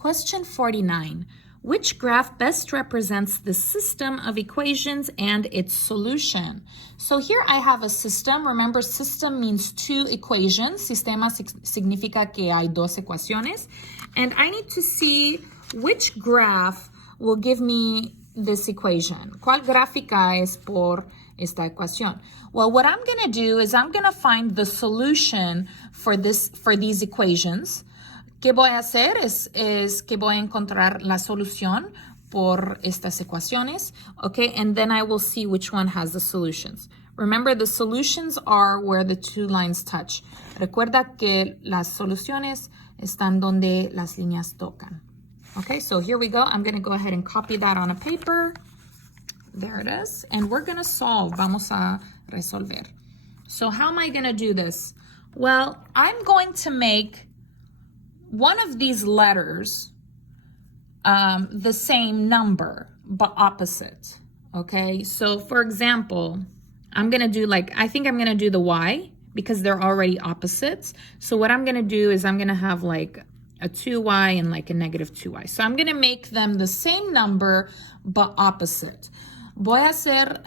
Question 49. Which graph best represents the system of equations and its solution? So here I have a system. Remember, system means two equations. Sistema significa que hay dos ecuaciones. And I need to see which graph will give me this equation. ¿Cuál gráfica es por esta ecuación? Well, what I'm going to do is I'm going to find the solution for these equations. ¿Qué voy a hacer? Es que voy a encontrar la solución por estas ecuaciones, okay? And then I will see which one has the solutions. Remember, the solutions are where the two lines touch. Recuerda que las soluciones están donde las líneas tocan. Okay, so here we go. I'm going to go ahead and copy that on a paper. There it is. And we're going to solve. Vamos a resolver. So how am I going to do this? Well, I'm going to make one of these letters the same number, but opposite, okay? So for example, I'm gonna do I think I'm gonna do the Y because they're already opposites. So what I'm gonna do is I'm gonna have like a 2Y and like a negative 2Y. So I'm gonna make them the same number, but opposite. Voy a hacer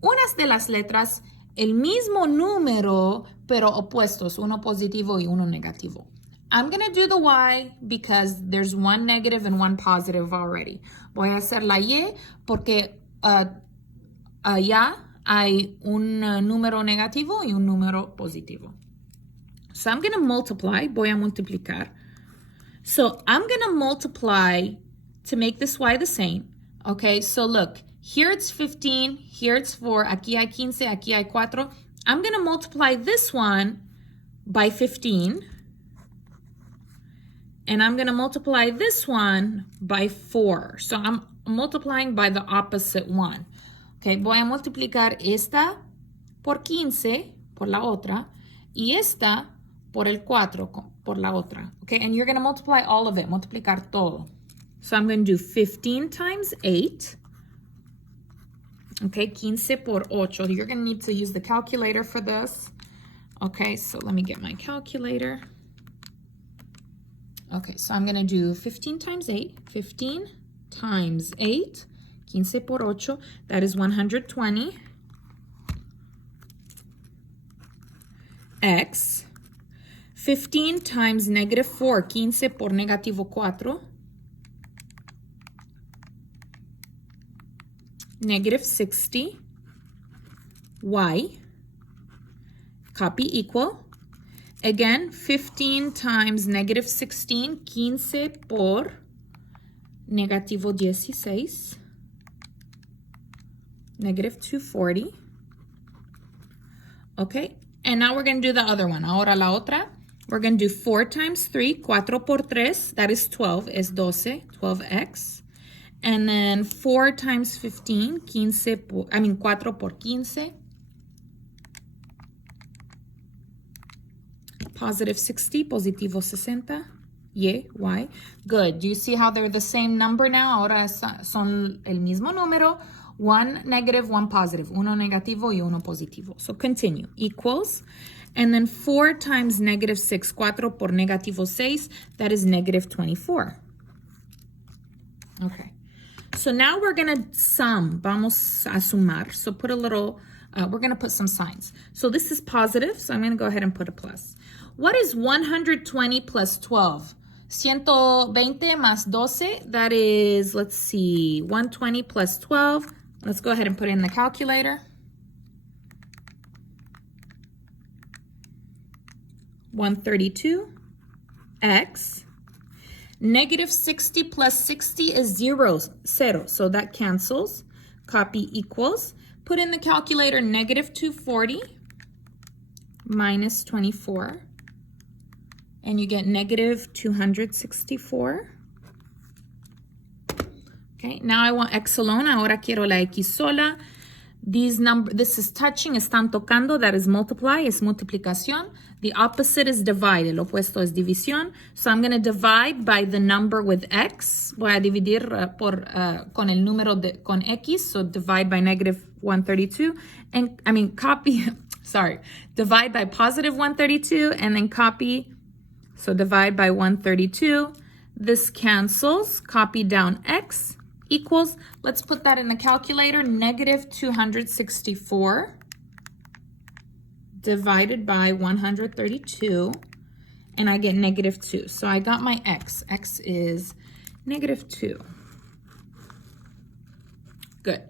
unas de las letras el mismo número, pero opuestos, uno positivo y uno negativo. I'm going to do the Y because there's one negative and one positive already. Voy a hacer la Y porque allá hay un número negativo y un número positivo. So I'm going to multiply. Voy a multiplicar. So I'm going to multiply to make this Y the same. Okay, so look, here it's 15, here it's 4, aquí hay 15, aquí hay 4. I'm going to multiply this one by 15. And I'm going to multiply this one by 4. So I'm multiplying by the opposite one. Okay, voy a multiplicar esta por 15, por la otra, y esta por el 4, por la otra. Okay, and you're going to multiply all of it, multiplicar todo. So I'm going to do 15 times 8. Okay, 15 por 8. You're going to need to use the calculator for this. Okay, so let me get my calculator. Okay, so I'm going to do 15 times 8. 15 times 8. 15 por 8. That is 120. X. 15 times negative 4. 15 por negativo 4. Negative 60. Y. Copy equal. Again, 15 times negative 16, 15 por negativo 16, negative 240. Okay, and now we're going to do the other one. Ahora la otra, we're going to do 4 times 3, 4 por 3, that is 12, es 12, 12x. And then 4 times 15, 4 por 15. Positive 60, positivo 60, Y. Good. Do you see how they're the same number now? Ahora son el mismo número, one negative, one positive, uno negativo y uno positivo. So continue. Equals. And then 4 times negative 6, 4 por negativo 6, that is negative 24. Okay. So now we're going to sum. Vamos a sumar. So put a little, we're going to put some signs. So this is positive, so I'm going to go ahead and put a plus. What is 120 plus 12? 120 más 12, that is, let's see, 120 plus 12. Let's go ahead and put it in the calculator. 132, x. Negative 60 plus 60 is 0, so that cancels. Copy equals. Put in the calculator negative 240 minus 24. And you get negative 264. Okay, now I want x alone. Ahora quiero la x sola. This is touching, están tocando, that is multiply, es multiplicación. The opposite is divide, el opuesto es división. So I'm going to divide by the number with x. Voy a dividir con el número con x, so divide by negative 132. And, copy, sorry, divide by positive 132, and then copy. So divide by 132, This cancels, copy down x equals, let's put that in the calculator, negative 264 divided by 132, and I get negative 2. So I got my x. X is negative 2. Good.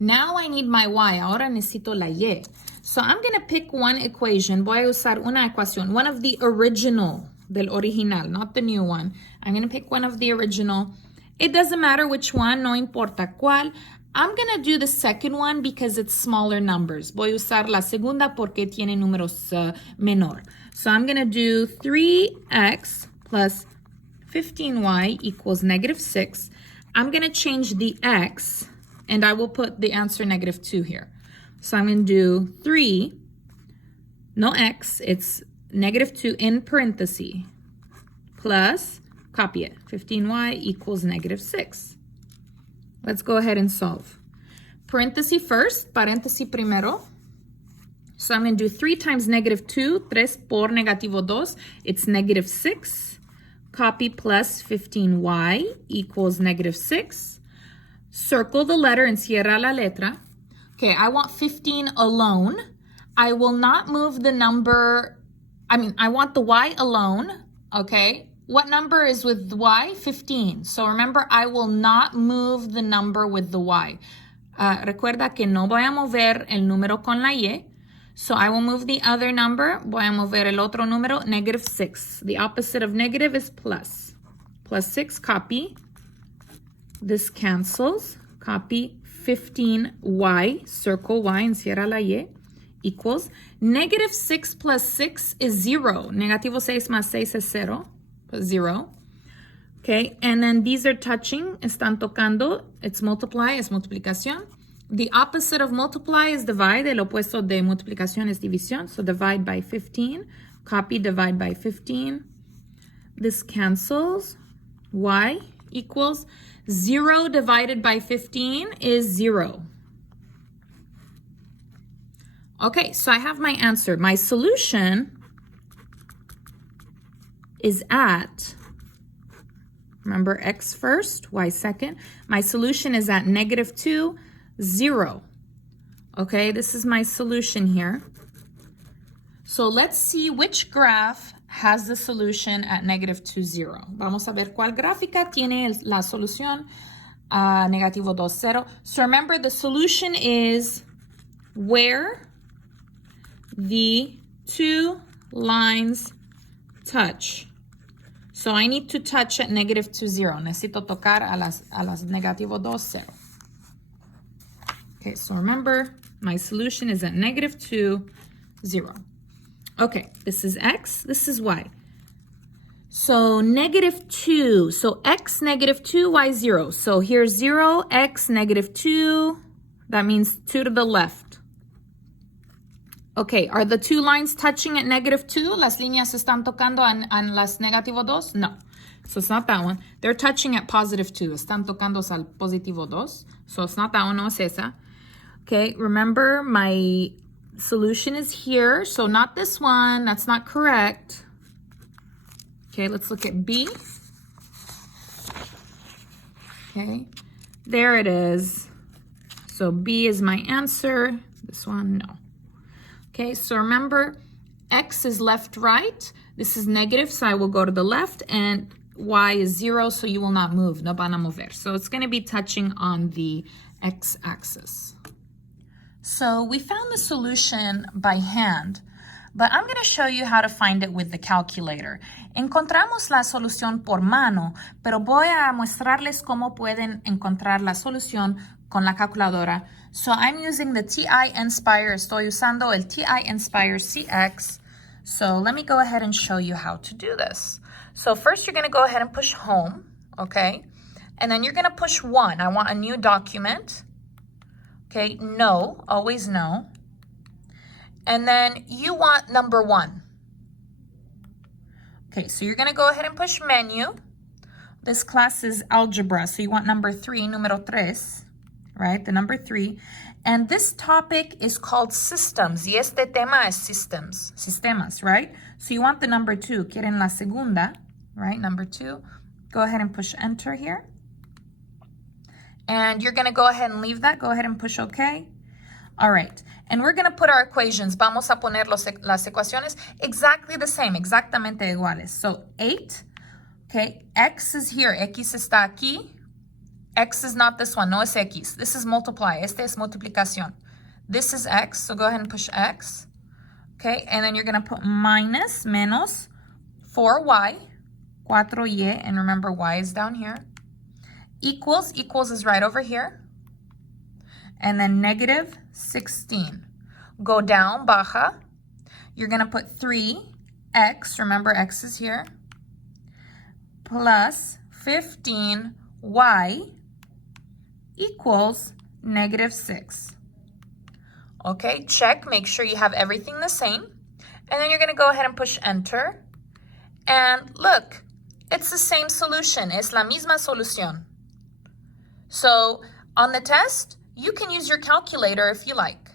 Now I need my y. Ahora necesito la y. So I'm going to pick one equation. Voy a usar una ecuación, one of the original, del original, not the new one. I'm going to pick one of the original. It doesn't matter which one, no importa cuál. I'm going to do the second one because it's smaller numbers. Voy a usar la segunda porque tiene números menor. So I'm going to do 3x plus 15y equals negative 6. I'm going to change the x, and I will put the answer negative 2 here. So I'm going to do 3, no x, it's negative 2 in parentheses, plus, copy it, 15y equals negative 6. Let's go ahead and solve. Parenthesis first, paréntesis primero. So I'm going to do 3 times negative 2, 3 por negativo 2, it's negative 6. Copy plus 15y equals negative 6. Circle the letter and cierra la letra. Okay, I want 15 alone. I will not move the number, I want the y alone, okay? What number is with the y? 15. So remember, I will not move the number with the y. Recuerda que no voy a mover el número con la y. So I will move the other number. Voy a mover el otro número, negative 6. The opposite of negative is plus. Plus 6, copy. This cancels. Copy 15y, circle y and cierra la y, equals negative 6 plus 6 is 0. Negativo 6 más 6 es 0. 0. Okay, and then these are touching, están tocando. It's multiply, es multiplicación. The opposite of multiply is divide. El opuesto de multiplicación es división. So divide by 15. Copy, divide by 15. This cancels. Y equals 0 divided by 15 is 0. Okay, so I have my answer. My solution is at, remember x first, y second. My solution is at negative 2, 0. Okay, this is my solution here. So let's see which graph has the solution at negative 2, 0. Vamos a ver cuál gráfica tiene la solución a negativo 2, 0. So remember, the solution is where the two lines touch. So I need to touch at negative 2, 0. Necesito tocar a las negativo 2, 0. Okay, so remember, my solution is at negative 2, 0. Okay, this is x, this is y. So negative 2, so x negative 2, y 0. So here's 0, x negative 2, that means 2 to the left. Okay, are the two lines touching at negative 2? Las líneas están tocando en las negativo 2? No. So it's not that one. They're touching at positive 2. Están tocando al positivo 2. So it's not that one, no es esa. Okay, remember my solution is here, so not this one, that's not correct. Okay, let's look at B. Okay, there it is. So B is my answer. This one, no. Okay, so remember, x is left, right. This is negative, so I will go to the left, and y is 0, so you will not move, no van a mover. So it's going to be touching on the x-axis. So we found the solution by hand, but I'm going to show you how to find it with the calculator. Encontramos la solución por mano, pero voy a mostrarles cómo pueden encontrar la solución con la calculadora. So I'm using the TI Nspire. Estoy usando el TI Nspire CX. So let me go ahead and show you how to do this. So first you're going to go ahead and push home, okay? And then you're going to push 1. I want a new document. Okay, no, always no. And then you want number 1. Okay, so you're going to go ahead and push menu. This class is algebra, so you want number 3, número 3, right? The number 3. And this topic is called systems. Y este tema es sistemas, right? So you want the number 2. Quieren la segunda, right? Number 2. Go ahead and push enter here. And you're gonna go ahead and leave that. Go ahead and push OK. All right, and we're gonna put our equations. Vamos a poner las ecuaciones exactly the same, exactamente iguales. So 8, okay, x is here, x está aquí. X is not this one, no es x. This is multiply, este es multiplicación. This is x, so go ahead and push x. Okay, and then you're gonna put minus, menos, 4y, 4y, and remember y is down here. Equals is right over here. And then negative 16. Go down, baja. You're gonna put 3x, remember x is here, plus 15y equals negative 6. Okay, check, make sure you have everything the same. And then you're gonna go ahead and push enter. And look, it's the same solution, es la misma solución. So on the test, you can use your calculator if you like.